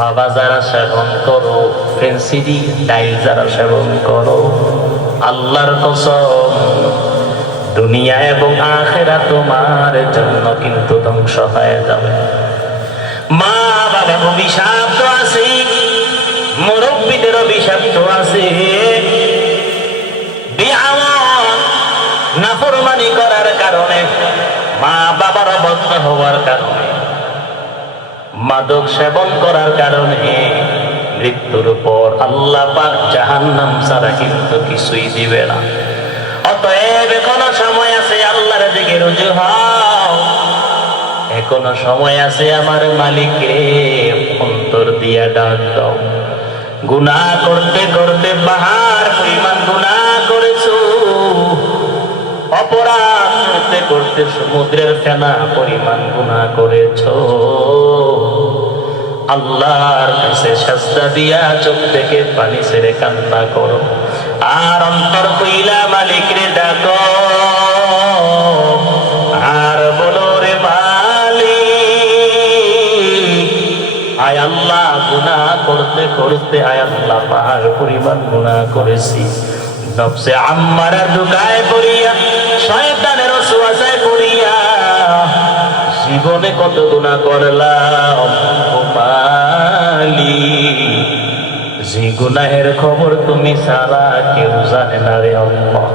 বাবা যারা সেবন করো, ফেন্সিডি ডাইল যারা সেবন করো, আল্লাহর কসম দুনিয়া এবং আখিরাত তোমার জন্য কিন্তু ধ্বংস হয়ে যাবে। মা বাবা অভিশাপ তো আছে, মুরব্বীদের অভিশাপ তো আছে। নাফরমানি করার কারণে, মা বাবার অবাধ্য হওয়ার কারণে, মাদক সেবন করার কারণে মৃত্যুর পর আল্লাহ পাক জাহান্নাম ছাড়া কিন্তু কিছুই দিবে না। অতএব এখনো সময় আছে, আল্লাহর দিকে রুজু হও। এখনো সময় আছে, আমার মালিককে অন্তর দিয়া ডাক দাও। গুনাহ করতে করতে পাহাড় পরিমাণ গুনাহ করেছো, অপরাধ করতে করতে সমুদ্রের ফেনা পরিমাণ গুনাহ করেছো। আল্লাহর কাছে সাজদা দিয়া চোখ থেকে পানি ছেড়ে কান্না করো, আর অন্তর কইলা মালিকরে ডাকো, আর বলো রে মালিক, আয় আল্লাহ গুনাহ করতে করতে আয় আল্লাহ পাহাড় পরিমাণ গুনাহ করেছি। নফসে আম্মারা ঢুকায় পড়িয়া, শয়তানের ওয়াসওয়াসায় পড়িয়া জীবনে কত গুনাহ করলাম ও মালিক, যে গুনাহের খবর তুমি ছাড়া কেউ জানে না রে আল্লাহ।